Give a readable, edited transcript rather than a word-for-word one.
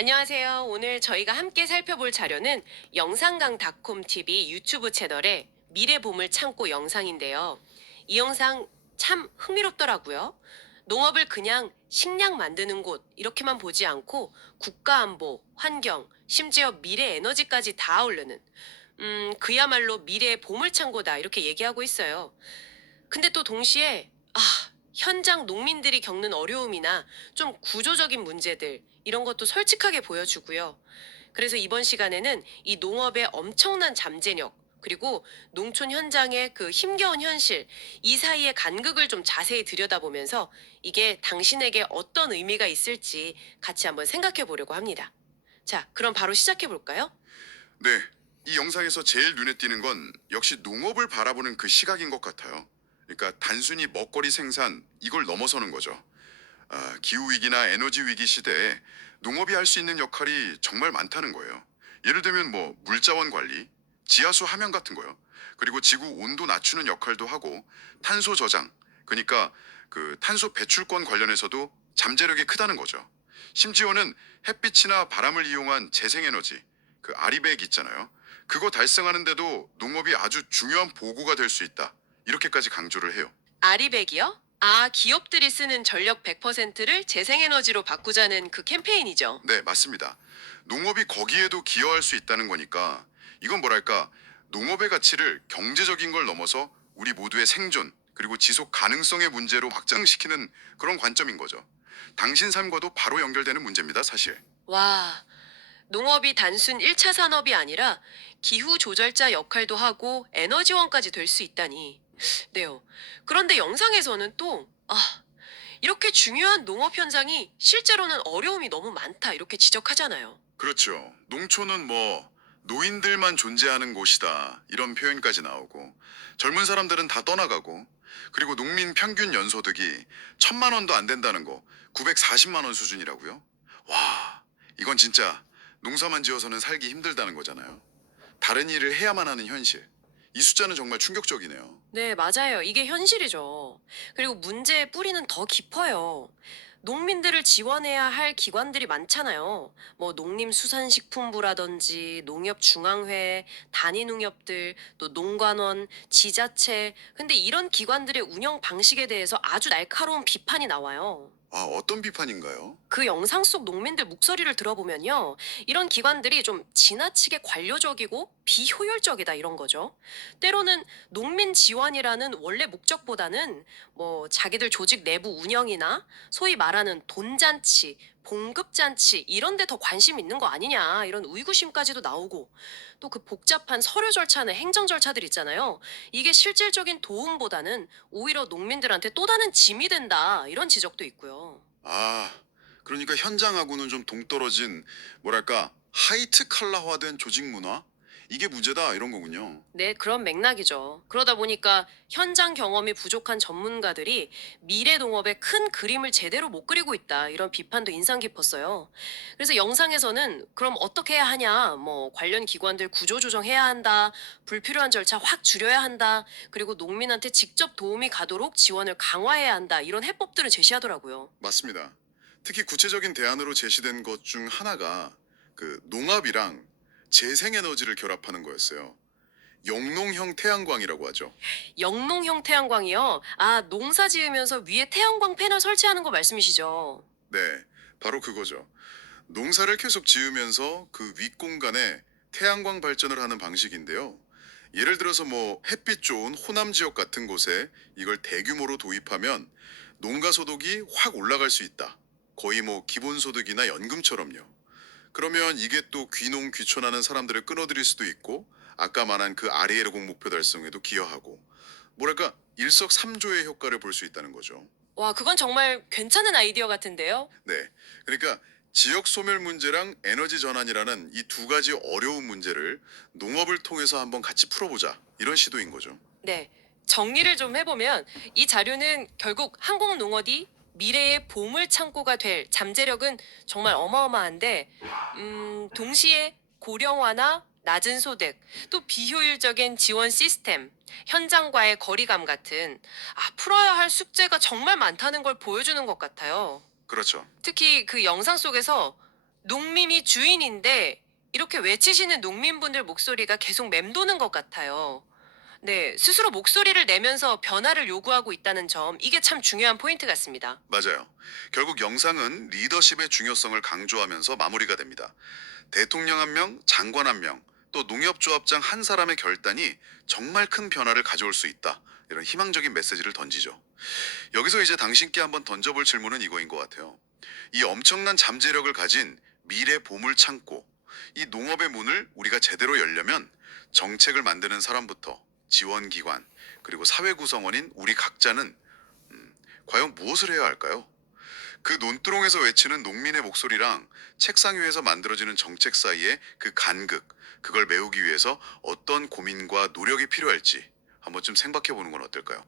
안녕하세요. 오늘 저희가 함께 살펴볼 자료는 영상강닷컴 TV 유튜브 채널의 미래보물 창고 영상인데요. 이 영상 참 흥미롭더라고요. 농업을 그냥 식량 만드는 곳 이렇게만 보지 않고 국가안보, 환경, 심지어 미래 에너지까지 다 아우르는 그야말로 미래의 보물창고다 이렇게 얘기하고 있어요. 근데 또 동시에 현장 농민들이 겪는 어려움이나 좀 구조적인 문제들 이런 것도 솔직하게 보여주고요. 그래서 이번 시간에는 이 농업의 엄청난 잠재력 그리고 농촌 현장의 그 힘겨운 현실 이 사이의 간극을 좀 자세히 들여다보면서 이게 당신에게 어떤 의미가 있을지 같이 한번 생각해 보려고 합니다. 자, 그럼 바로 시작해 볼까요? 네, 이 영상에서 제일 눈에 띄는 건 역시 농업을 바라보는 그 시각인 것 같아요. 그러니까 단순히 먹거리 생산 이걸 넘어서는 거죠. 기후 위기나 에너지 위기 시대에 농업이 할 수 있는 역할이 정말 많다는 거예요. 예를 들면 뭐 물자원 관리, 지하수 함양 같은 거요. 그리고 지구 온도 낮추는 역할도 하고 탄소 저장, 그러니까 그 탄소 배출권 관련해서도 잠재력이 크다는 거죠. 심지어는 햇빛이나 바람을 이용한 재생에너지, 그 아리백 있잖아요. 그거 달성하는데도 농업이 아주 중요한 보고가 될 수 있다. 이렇게까지 강조를 해요. 아리백이요? 아, 기업들이 쓰는 전력 100%를 재생에너지로 바꾸자는 그 캠페인이죠. 네, 맞습니다. 농업이 거기에도 기여할 수 있다는 거니까 이건 뭐랄까 농업의 가치를 경제적인 걸 넘어서 우리 모두의 생존 그리고 지속 가능성의 문제로 확장시키는 그런 관점인 거죠. 당신 삶과도 바로 연결되는 문제입니다, 사실. 와, 농업이 단순 1차 산업이 아니라 기후 조절자 역할도 하고 에너지원까지 될 수 있다니. 네요. 그런데 영상에서는 또, 이렇게 중요한 농업 현장이 실제로는 어려움이 너무 많다, 이렇게 지적하잖아요. 그렇죠. 농촌은 뭐 노인들만 존재하는 곳이다 이런 표현까지 나오고 젊은 사람들은 다 떠나가고 그리고 농민 평균 연소득이 1,000만 원도 안 된다는 거 940만 원 수준이라고요? 와, 이건 진짜 농사만 지어서는 살기 힘들다는 거잖아요. 다른 일을 해야만 하는 현실. 이 숫자는 정말 충격적이네요. 네, 맞아요. 이게 현실이죠. 그리고 문제의 뿌리는 더 깊어요. 농민들을 지원해야 할 기관들이 많잖아요. 뭐 농림수산식품부라든지 농협중앙회, 단위농협들, 또 농관원, 지자체. 근데 이런 기관들의 운영 방식에 대해서 아주 날카로운 비판이 나와요. 아, 어떤 비판인가요? 그 영상 속 농민들 목소리를 들어보면요. 이런 기관들이 좀 지나치게 관료적이고 비효율적이다 이런 거죠. 때로는 농민 지원이라는 원래 목적보다는 뭐 자기들 조직 내부 운영이나 소위 말하는 돈잔치, 봉급잔치 이런 데 더 관심 있는 거 아니냐 이런 의구심까지도 나오고 또 그 복잡한 서류 절차나 행정 절차들 있잖아요. 이게 실질적인 도움보다는 오히려 농민들한테 또 다른 짐이 된다 이런 지적도 있고요. 아, 그러니까 현장하고는 좀 동떨어진 뭐랄까 하이트 칼라화된 조직 문화? 이게 문제다 이런 거군요. 네, 그런 맥락이죠. 그러다 보니까 현장 경험이 부족한 전문가들이 미래 농업의 큰 그림을 제대로 못 그리고 있다. 이런 비판도 인상 깊었어요. 그래서 영상에서는 그럼 어떻게 해야 하냐? 뭐 관련 기관들 구조 조정해야 한다. 불필요한 절차 확 줄여야 한다. 그리고 농민한테 직접 도움이 가도록 지원을 강화해야 한다. 이런 해법들을 제시하더라고요. 맞습니다. 특히 구체적인 대안으로 제시된 것 중 하나가 그 농업이랑 재생에너지를 결합하는 거였어요. 영농형 태양광이라고 하죠. 영농형 태양광이요. 아, 농사 지으면서 위에 태양광 패널 설치하는 거 말씀이시죠? 네, 바로 그거죠. 농사를 계속 지으면서 그 윗공간에 태양광 발전을 하는 방식인데요. 예를 들어서 뭐 햇빛 좋은 호남 지역 같은 곳에 이걸 대규모로 도입하면 농가 소득이 확 올라갈 수 있다. 거의 뭐 기본소득이나 연금처럼요. 그러면 이게 또 귀농 귀촌하는 사람들을 끌어들일 수도 있고 아까 말한 그 RE150 목표 달성에도 기여하고 뭐랄까 일석삼조의 효과를 볼 수 있다는 거죠. 와, 그건 정말 괜찮은 아이디어 같은데요? 네. 그러니까 지역 소멸 문제랑 에너지 전환이라는 이 두 가지 어려운 문제를 농업을 통해서 한번 같이 풀어보자. 이런 시도인 거죠. 네. 정리를 좀 해보면 이 자료는 결국 한국농어디 미래의 보물 창고가 될 잠재력은 정말 어마어마한데, 동시에 고령화나 낮은 소득, 또 비효율적인 지원 시스템, 현장과의 거리감 같은 풀어야 할 숙제가 정말 많다는 걸 보여주는 것 같아요. 그렇죠. 특히 그 영상 속에서 농민이 주인인데 이렇게 외치시는 농민분들 목소리가 계속 맴도는 것 같아요. 네, 스스로 목소리를 내면서 변화를 요구하고 있다는 점, 이게 참 중요한 포인트 같습니다. 맞아요. 결국 영상은 리더십의 중요성을 강조하면서 마무리가 됩니다. 대통령 한 명, 장관 한 명, 또 농협조합장 한 사람의 결단이 정말 큰 변화를 가져올 수 있다. 이런 희망적인 메시지를 던지죠. 여기서 이제 당신께 한번 던져볼 질문은 이거인 것 같아요. 이 엄청난 잠재력을 가진 미래 보물 창고, 이 농업의 문을 우리가 제대로 열려면 정책을 만드는 사람부터 지원기관, 그리고 사회 구성원인 우리 각자는 과연 무엇을 해야 할까요? 그 논두렁에서 외치는 농민의 목소리랑 책상 위에서 만들어지는 정책 사이의 그 간극, 그걸 메우기 위해서 어떤 고민과 노력이 필요할지 한번쯤 생각해 보는 건 어떨까요?